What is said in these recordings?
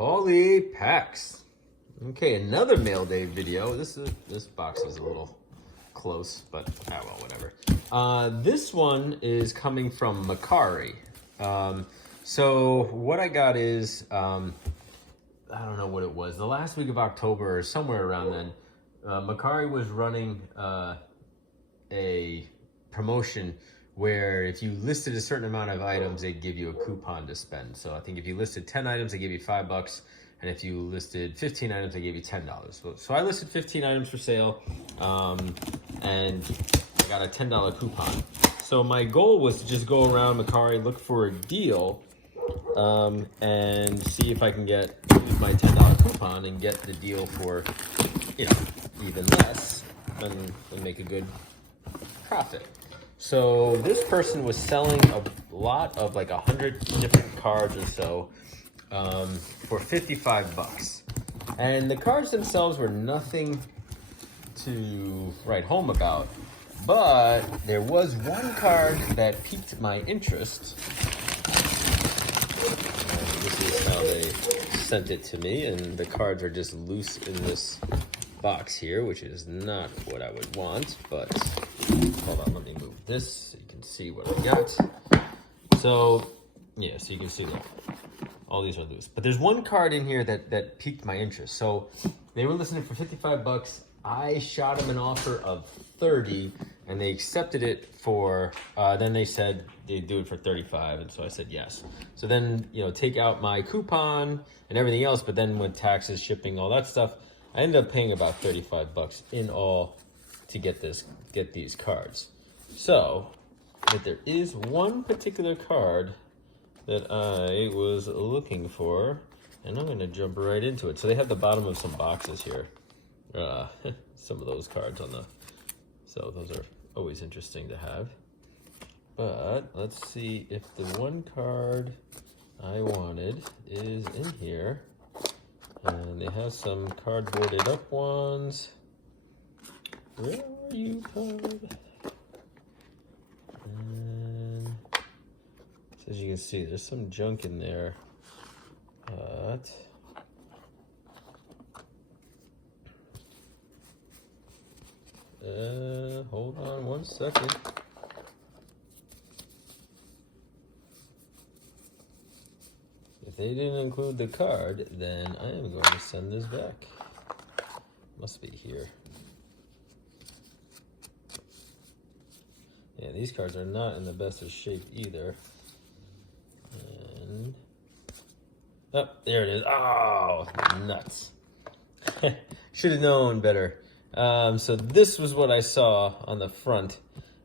Paulie Packs. Okay, another mail day video. This box is a little close, but well, whatever. This one is coming from Mercari. So what I got is I don't know what it was. The last week of October or somewhere around then, Mercari was running a promotion where if you listed a certain amount of items, they'd give you a coupon to spend. So I think if you listed 10 items, they give you $5. And if you listed 15 items, they gave you $10. So I listed 15 items for sale, and I got a $10 coupon. So my goal was to just go around Mercari, look for a deal, and see if I can use my $10 coupon and get the deal for, even less, and make a good profit. So this person was selling a lot of like 100 different cards or so for $55. And the cards themselves were nothing to write home about, but there was one card that piqued my interest. This is how they sent it to me, and the cards are just loose in this box here, which is not what I would want, but hold on, let me move this so you can see what I got. So yeah, so you can see that all these are loose, but there's one card in here that piqued my interest. So they were listing it for $55. I shot them an offer of 30, and they accepted it for then they said they'd do it for 35, and so I said yes. So then, take out my coupon and everything else, but then with taxes, shipping, all that stuff, I ended up paying about $35 in all to get these cards. So, but there is one particular card that I was looking for, and I'm gonna jump right into it. So they have the bottom of some boxes here. Some of those cards so those are always interesting to have. But let's see if the one card I wanted is in here. And they have some cardboarded up ones. Where are you, card? And so as you can see, there's some junk in there. But hold on one second. If they didn't include the card, then I am going to send this back. Must be here. Yeah, these cards are not in the best of shape either. And oh, there it is. Oh, nuts. Should have known better. So this was what I saw on the front,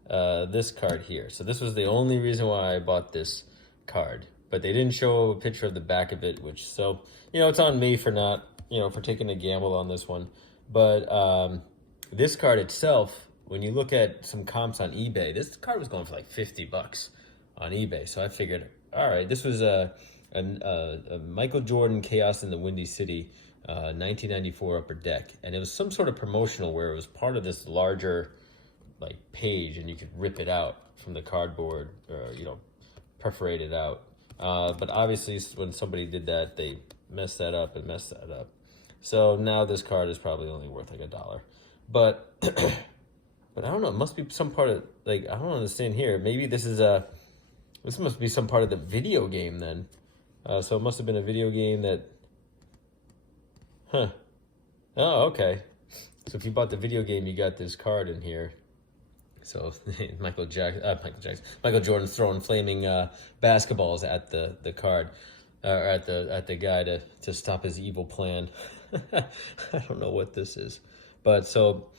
this card here. So this was the only reason why I bought this card. But they didn't show a picture of the back of it, so it's on me for not, for taking a gamble on this one. But this card itself, when you look at some comps on eBay, this card was going for like $50 on eBay. So I figured, all right, this was a Michael Jordan Chaos in the Windy City 1994 Upper Deck, and it was some sort of promotional where it was part of this larger like page, and you could rip it out from the cardboard, or perforate it out. But obviously when somebody did that, they messed that up. So now this card is probably only worth like $1. But but I don't know, it must be some part of, like, I don't understand here. Maybe this must be some part of the video game then. So it must have been a video game that, oh, okay. So if you bought the video game, you got this card in here. So Michael Jordan's throwing flaming basketballs at the card, or at the guy to stop his evil plan. I don't know what this is, but so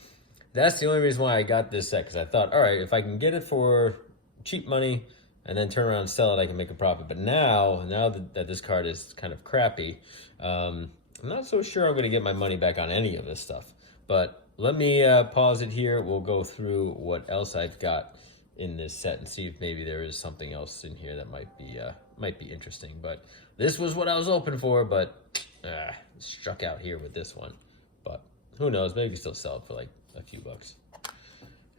that's the only reason why I got this set, because I thought, all right, if I can get it for cheap money and then turn around and sell it, I can make a profit. But now that this card is kind of crappy, I'm not so sure I'm going to get my money back on any of this stuff. But let me pause it here. We'll go through what else I've got in this set and see if maybe there is something else in here that might be interesting. But this was what I was hoping for, but struck out here with this one. But who knows? Maybe you still sell it for like a few bucks.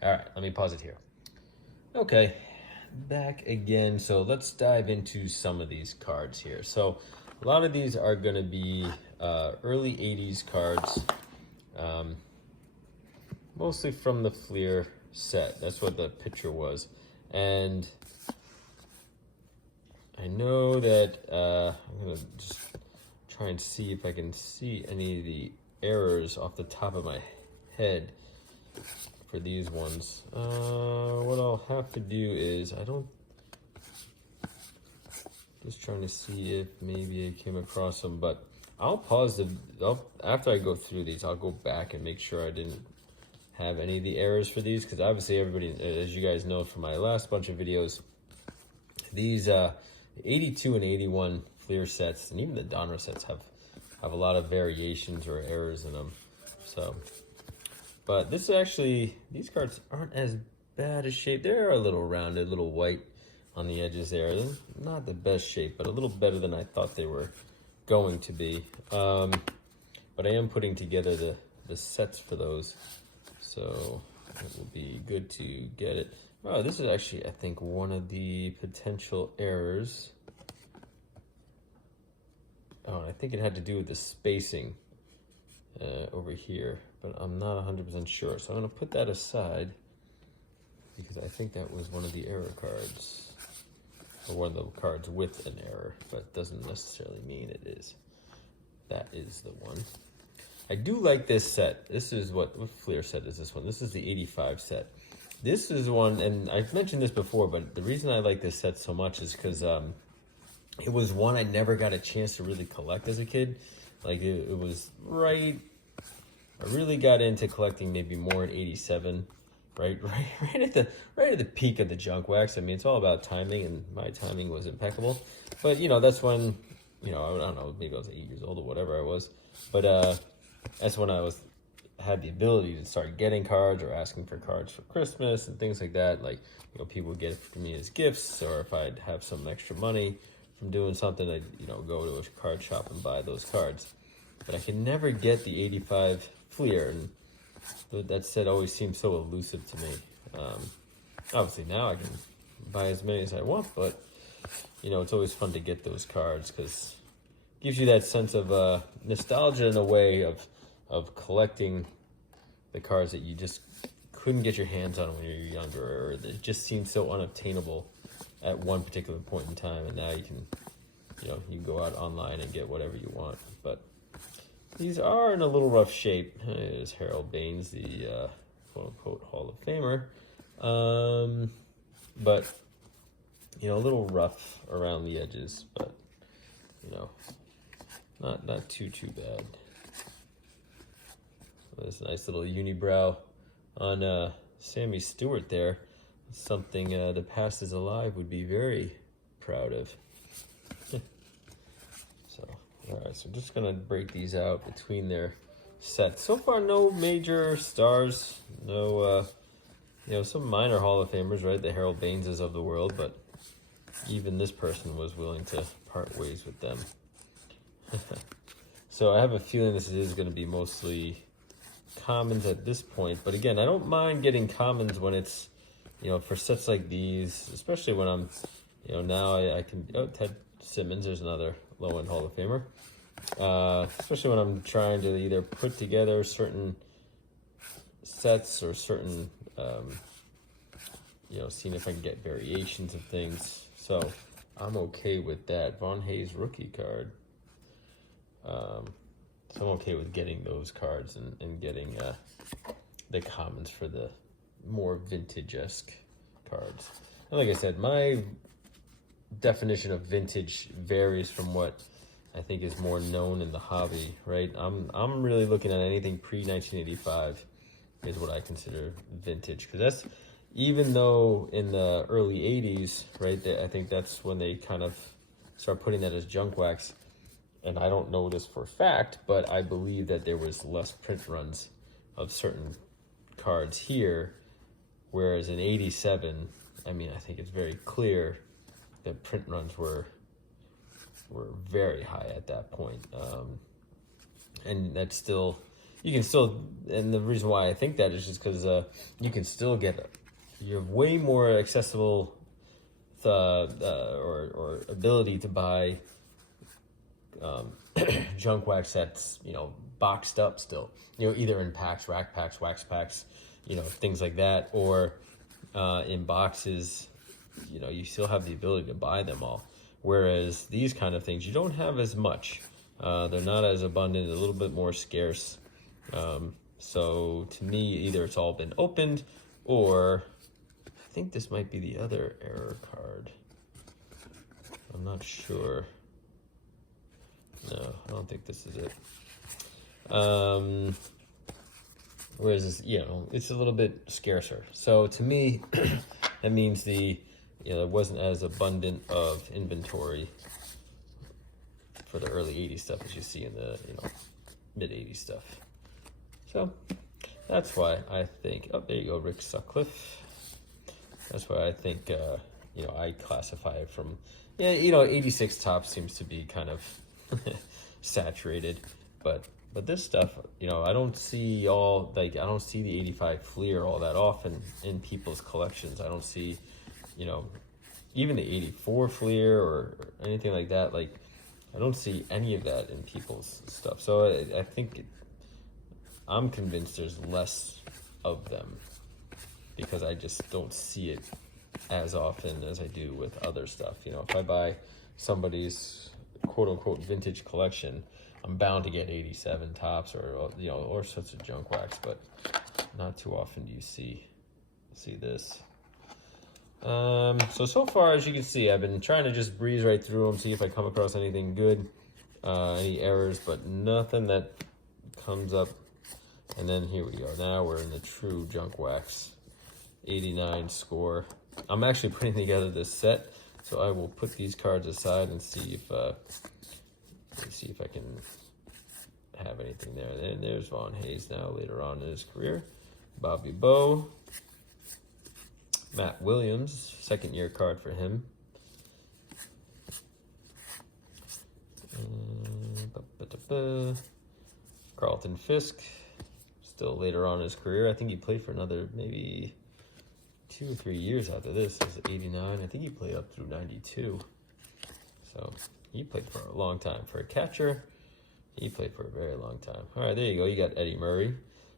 All right, let me pause it here. Okay, back again. So let's dive into some of these cards here. So A lot of these are going to be early 80s cards, mostly from the Fleer set. That's what the picture was. And I know that I'm going to just try and see if I can see any of the errors off the top of my head for these ones. What I'll have to do is, just trying to see if maybe I came across them, but I'll pause after I go through these, I'll go back and make sure I didn't have any of the errors for these, because obviously everybody, as you guys know from my last bunch of videos, these 82 and 81 Fleer sets, and even the Donruss sets have a lot of variations or errors in them. So, but this is actually, these cards aren't as bad a shape. They're a little rounded, a little white on the edges there. They're not the best shape, but a little better than I thought they were going to be. But I am putting together the sets for those, so it will be good to get it. Oh, this is actually, I think, one of the potential errors. Oh, I think it had to do with the spacing over here, but I'm not 100% sure. So I'm going to put that aside because I think that was one of the error cards, or one of the cards with an error, but doesn't necessarily mean it is. That is the one. I do like this set. This is what Fleer set is this one. This is the 85 set. This is one, and I've mentioned this before, but the reason I like this set so much is because it was one I never got a chance to really collect as a kid. Like it was right, I really got into collecting maybe more in 87, right at the peak of the junk wax. I mean, it's all about timing, and my timing was impeccable. But you know, that's when, you know, I don't know, maybe I was 8 years old or whatever I was, but that's when I had the ability to start getting cards or asking for cards for Christmas and things like that. Like, you know, people would get it for me as gifts, or if I'd have some extra money from doing something, I'd, you know, go to a card shop and buy those cards. But I could never get the 85 Fleer, and that set always seemed so elusive to me. Obviously now I can buy as many as I want, but you know, it's always fun to get those cards because it gives you that sense of nostalgia in a way of collecting the cards that you just couldn't get your hands on when you were younger, or that just seemed so unobtainable at one particular point in time, and now you can, you know, you can go out online and get whatever you want. But these are in a little rough shape. There's Harold Baines, the quote-unquote Hall of Famer. But, you know, a little rough around the edges, but, you know, not too bad. This nice little unibrow on Sammy Stewart there. Something the Past is Alive would be very proud of. So, all right, so I'm just gonna break these out between their sets. So far, no major stars, no, you know, some minor Hall of Famers, right? The Harold Baineses of the world, but even this person was willing to part ways with them. So I have a feeling this is going to be mostly commons at this point, but again, I don't mind getting commons when it's, you know, for sets like these, especially when I'm, you know, now I can, Ted Simmons, there's another low-end Hall of Famer, especially when I'm trying to either put together certain sets or certain, you know, seeing if I can get variations of things. So I'm okay with that. Von Hayes rookie card. So I'm okay with getting those cards and getting the commons for the more vintage-esque cards. And like I said, my definition of vintage varies from what I think is more known in the hobby, right? I'm really looking at anything pre-1985 is what I consider vintage, because that's, even though in the early 80s, right, I think that's when they kind of start putting that as junk wax. And I don't know this for a fact, but I believe that there was less print runs of certain cards here, whereas in 87, I mean, I think it's very clear that print runs were very high at that point. And that's still, you can still, and the reason why I think that is just because you can still get, you have way more accessible or ability to buy junk wax that's, you know, boxed up still, you know, either in packs, rack packs, wax packs, you know, things like that, or in boxes. You know, you still have the ability to buy them all. Whereas these kind of things, you don't have as much. They're not as abundant, a little bit more scarce. So to me, either it's all been opened, or I think this might be the other error card. I'm not sure. No, I don't think this is it. Whereas this, you know, it's a little bit scarcer. So to me, that means the, you know, there wasn't as abundant of inventory for the early 80s stuff as you see in the, you know, mid 80s stuff. So that's why I think, oh, there you go, Rick Sutcliffe. That's why I think, you know, I classify it from, yeah, you know, 86 top seems to be kind of saturated, but this stuff, you know, I don't see all, like, I don't see the 85 Fleer all that often in people's collections. I don't see, you know, even the 84 Fleer or anything like that. Like, I don't see any of that in people's stuff. So I think I'm convinced there's less of them because I just don't see it as often as I do with other stuff. You know, if I buy somebody's quote unquote vintage collection, I'm bound to get 87 tops or, you know, or such a junk wax, but not too often do you see this. So far, as you can see, I've been trying to just breeze right through them, see if I come across anything good, any errors, but nothing that comes up. And then here we go. Now we're in the true junk wax 89 score. I'm actually putting together this set, so I will put these cards aside and see if I can have anything there. And there's Von Hayes now later on in his career. Bobby Bowe. Matt Williams, second year card for him. Carlton Fisk, still later on in his career. I think he played for another maybe 2 or 3 years after this. This is 89. I think he played up through 92. So he played for a long time. For a catcher, he played for a very long time. All right, there you go. You got Eddie Murray.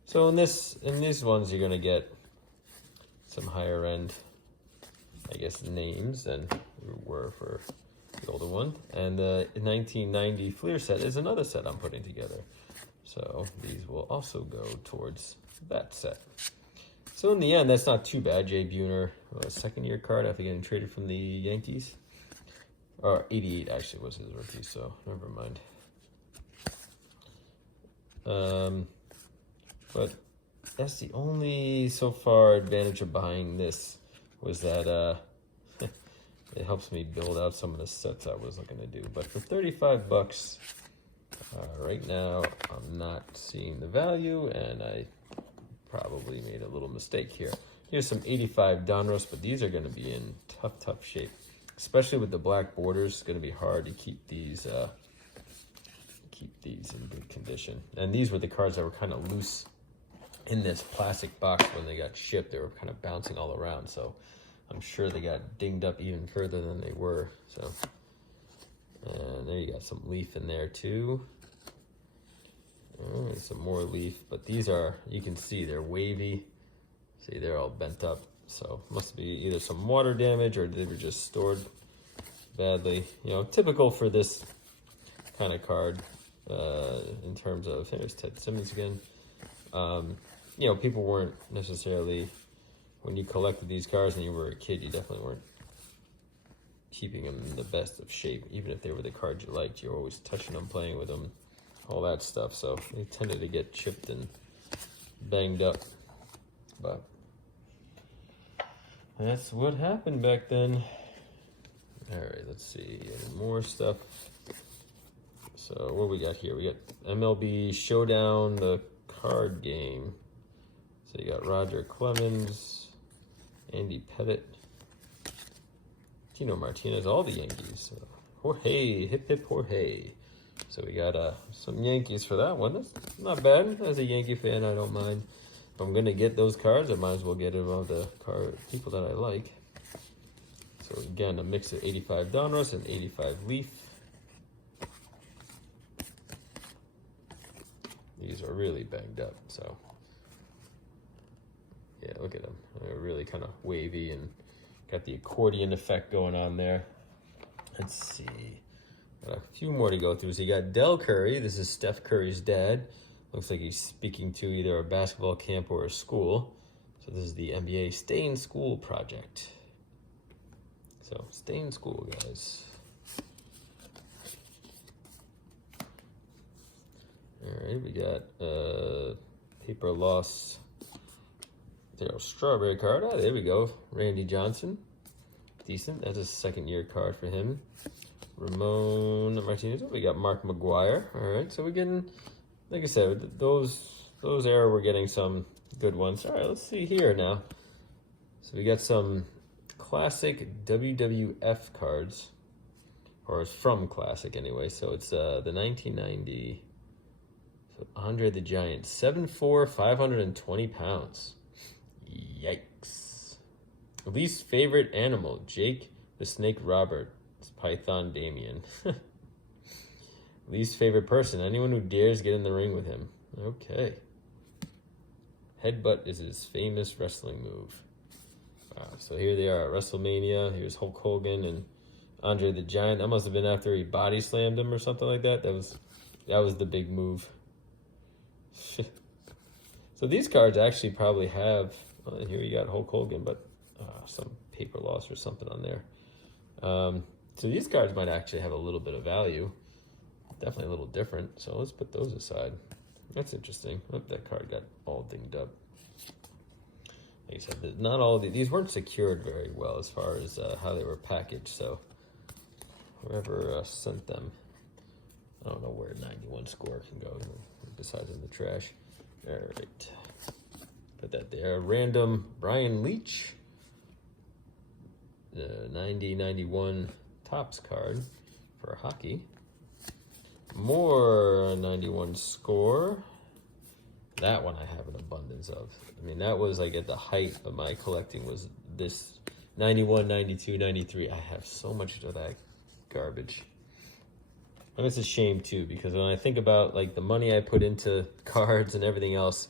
So in these ones, you're gonna get some higher end, I guess, names than were for the older one. And the 1990 Fleer set is another set I'm putting together. So these will also go towards that set. So in the end, that's not too bad. Jay Buhner, a second year card after getting traded from the Yankees. Or 88 actually was his rookie, so never mind. But that's the only so far advantage of buying this was that it helps me build out some of the sets I was looking to do. But for 35 bucks, right now I'm not seeing the value, and I probably made a little mistake here. Here's some 85 Donruss, but these are going to be in tough shape, especially with the black borders. It's going to be hard to keep these in good condition. And these were the cards that were kind of loose in this plastic box when they got shipped. They were kind of bouncing all around, so I'm sure they got dinged up even further than they were. So, and there you got some leaf in there too. Oh, some more leaf, but these are, you can see they're wavy. See, they're all bent up, so must be either some water damage or they were just stored badly. You know, typical for this kind of card. In terms of, here's Ted Simmons again. You know, people weren't necessarily, when you collected these cards and you were a kid, you definitely weren't keeping them in the best of shape. Even if they were the cards you liked, you were always touching them, playing with them, all that stuff. So they tended to get chipped and banged up. But that's what happened back then. All right, let's see, any more stuff. So what we got here? We got MLB Showdown, the card game. So you got Roger Clemens, Andy Pettitte, Tino Martinez, all the Yankees. Jorge, hip hip Jorge. So we got some Yankees for that one. That's not bad. As a Yankee fan, I don't mind. If I'm gonna get those cards, I might as well get them of the card people that I like. So again, a mix of 85 Donruss and 85 Leaf. are really banged up. So yeah, look at them. They're really kind of wavy and got the accordion effect going on there. Let's see. Got a few more to go through. So you got Del Curry. This is Steph Curry's dad. Looks like he's speaking to either a basketball camp or a school. So this is the NBA Stay in School project. So stay in school, guys. All right, we got paper loss. There's strawberry card. Oh, there we go. Randy Johnson. Decent. That's a second-year card for him. Ramon Martinez. We got Mark McGuire. All right, so we're getting, like I said, those era we're getting some good ones. All right, let's see here now. So we got some classic WWF cards, or it's from Classic anyway. So it's the 1990. So Andre the Giant, 7'4", 520 pounds. Yikes. Least favorite animal, Jake the Snake Robert. It's Python Damien. Least favorite person, anyone who dares get in the ring with him. Okay. Headbutt is his famous wrestling move. So here they are at WrestleMania. Here's Hulk Hogan and Andre the Giant. That must have been after he body slammed him or something like that. That was the big move. So these cards actually probably have, well, here you got Hulk Hogan, but some paper loss or something on there. So these cards might actually have a little bit of value. Definitely a little different. So let's put those aside. That's interesting. Oh, that card got all dinged up. Like I said, not all of these weren't secured very well as far as how they were packaged. So whoever sent them, I don't know where 91 score can go besides in the trash. All right, put that there. Random Brian Leach, the 90-91 Topps card for hockey. More 91 score. That one I have an abundance of. I mean, that was like at the height of my collecting was this 91, 92, 93. I have so much of that garbage. And it's a shame too, because when I think about like the money I put into cards and everything else,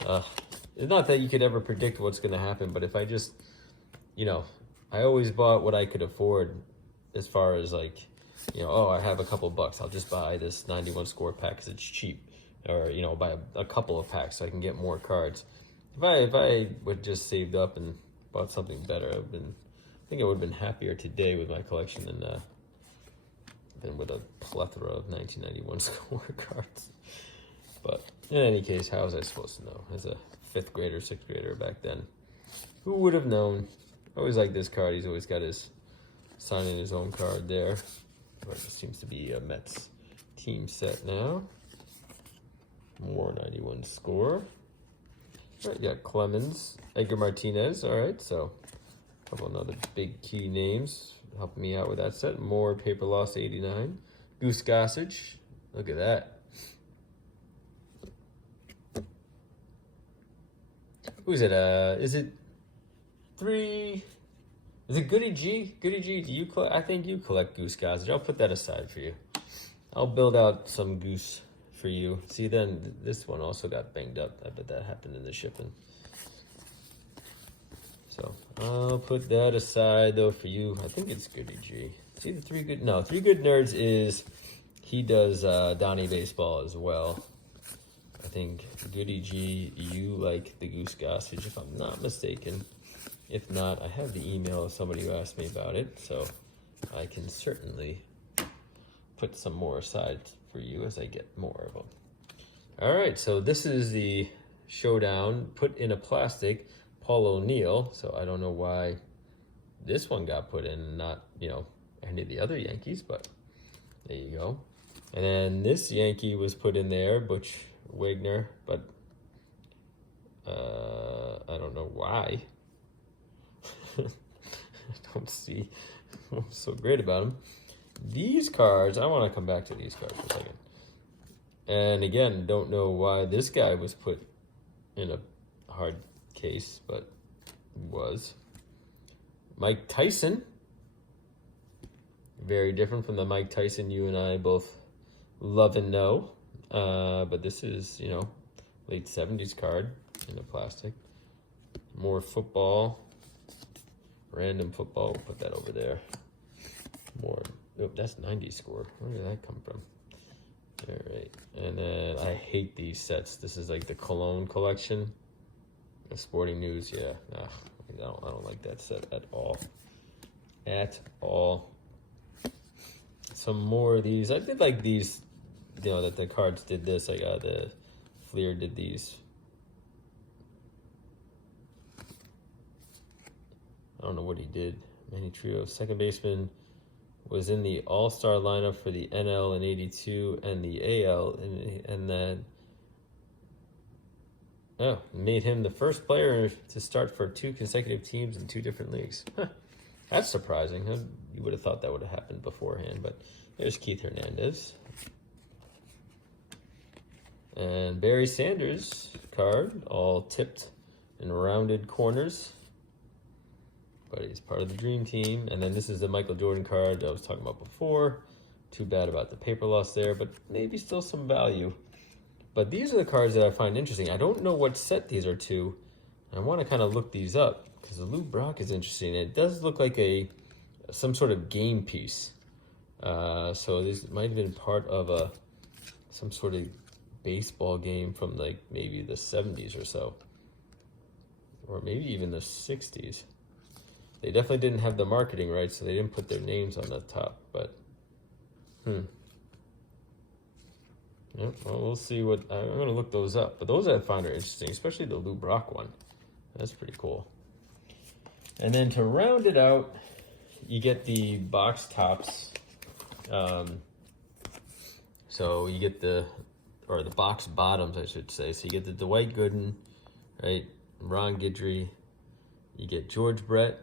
it's not that you could ever predict what's going to happen, but if I just, I always bought what I could afford as far as like, oh, I have a couple bucks, I'll just buy this 91 score pack because it's cheap. Or, buy a couple of packs so I can get more cards. If I would just saved up and bought something better, I think I would have been happier today with my collection than with a plethora of 1991 score cards. But in any case, how was I supposed to know? As a 5th grader, 6th grader back then, who would have known? I always like this card. He's always got his signing his own card there. But it seems to be a Mets team set now. More 91 score. All right, got Clemens, Edgar Martinez. All right, so a couple another big key names helping me out with that set. More paper loss 89. Goose Gossage. Look at that. Who's it? Is it 3? Is it Goody G? Goody G, do you collect? I think you collect Goose Gossage. I'll put that aside for you. I'll build out some Goose for you. See, then this one also got banged up. I bet that happened in the shipping. So I'll put that aside though for you. I think it's Goody G. See the Three Good Nerds is he does Donnie Baseball as well. I think Goody G, you like the Goose Gossage if I'm not mistaken. If not, I have the email of somebody who asked me about it, so I can certainly put some more aside for you as I get more of them. All right, so this is the showdown put in a plastic Paul O'Neill. So I don't know why this one got put in and not, any of the other Yankees, but there you go. And then this Yankee was put in there, Butch Wagner, but I don't know why. I don't see what's so great about them. These cards, I want to come back to these cards for a second. And again, don't know why this guy was put in a hard case, but was. Mike Tyson. Very different from the Mike Tyson you and I both love and know. But this is, you know, late 70s card in the plastic. More football, random football. We'll put that over there. More, oh, that's 90s score. Where did that come from? All right, and then I hate these sets. This is like the Cologne collection. The Sporting News, yeah. Ugh, I don't like that set at all. At all. Some more of these. I did like these, you know, that the cards did this. I got the Fleer did these. I don't know what he did. Manny Trio, second baseman, was in the All-Star lineup for the NL in '82 and the AL, and then made him the first player to start for 2 consecutive teams in 2 different leagues. Huh. That's surprising. You would have thought that would have happened beforehand, but there's Keith Hernandez. And Barry Sanders card, all tipped and rounded corners. But he's part of the Dream Team. And then this is the Michael Jordan card that I was talking about before. Too bad about the paper loss there, but maybe still some value. But these are the cards that I find interesting. I don't know what set these are to. I want to kind of look these up because the Lou Brock is interesting. It does look like some sort of game piece. So this might have been part of some sort of baseball game from like maybe the 70s or so. Or maybe even the 60s. They definitely didn't have the marketing right, so they didn't put their names on the top, but Yep, well, we'll see what, I'm going to look those up. But those I find are interesting, especially the Lou Brock one. That's pretty cool. And then to round it out, you get the box tops. So you get the box bottoms, I should say. So you get the Dwight Gooden, right? Ron Guidry. You get George Brett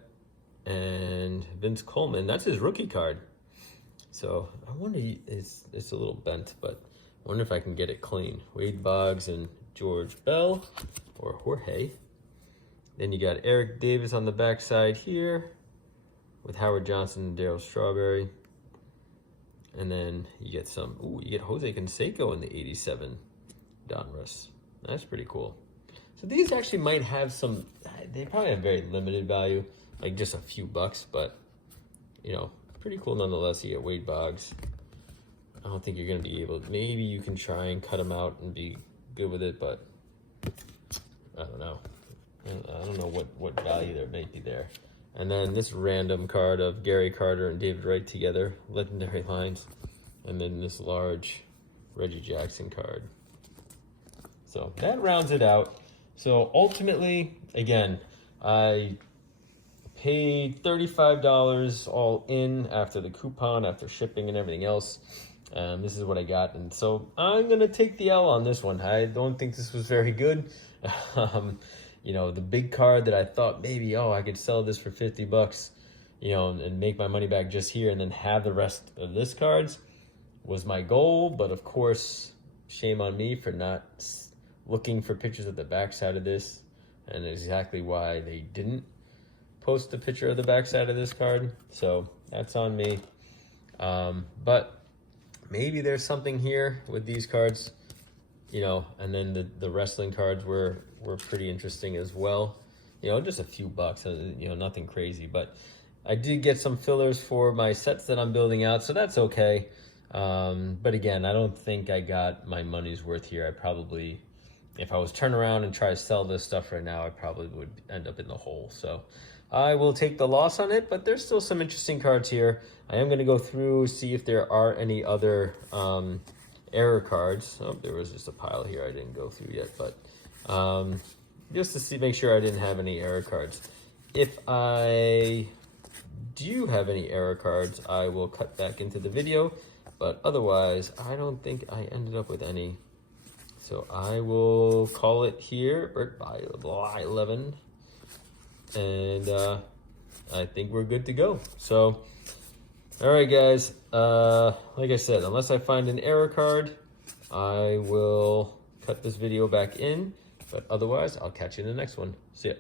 and Vince Coleman. That's his rookie card. So I wonder, it's a little bent, but I wonder if I can get it clean. Wade Boggs and George Bell, or Jorge. Then you got Eric Davis on the backside here with Howard Johnson and Darryl Strawberry. And then you get you get Jose Canseco in the 87 Donruss. That's pretty cool. So these actually might have they probably have very limited value, like just a few bucks, but, you know, pretty cool nonetheless. You get Wade Boggs. I don't think you're going to be able, maybe you can try and cut them out and be good with it, but I don't know. I don't know what value there may be there. And then this random card of Gary Carter and David Wright together, legendary lines. And then this large Reggie Jackson card. So that rounds it out. So ultimately, again, I paid $35 all in after the coupon, after shipping and everything else. This is what I got. And so I'm going to take the L on this one. I don't think this was very good. You know, the big card that I thought maybe, I could sell this for 50 bucks, you know, and make my money back just here and then have the rest of this cards was my goal. But of course, shame on me for not looking for pictures of the backside of this, and exactly why they didn't post a picture of the backside of this card. So that's on me. But maybe there's something here with these cards, you know, and then the wrestling cards were pretty interesting as well. You know, just a few bucks, you know, nothing crazy. But I did get some fillers for my sets that I'm building out, so that's okay. But again, I don't think I got my money's worth here. I probably, if I was turn around and try to sell this stuff right now, I probably would end up in the hole. So I will take the loss on it, but there's still some interesting cards here. I am going to go through, see if there are any other error cards. Oh, there was just a pile here I didn't go through yet, but just to make sure I didn't have any error cards. If I do have any error cards, I will cut back into the video, but otherwise, I don't think I ended up with any. So I will call it here, Bert by 11, and I think we're good to go. So, all right, guys, like I said, unless I find an error card, I will cut this video back in, but otherwise, I'll catch you in the next one. See ya.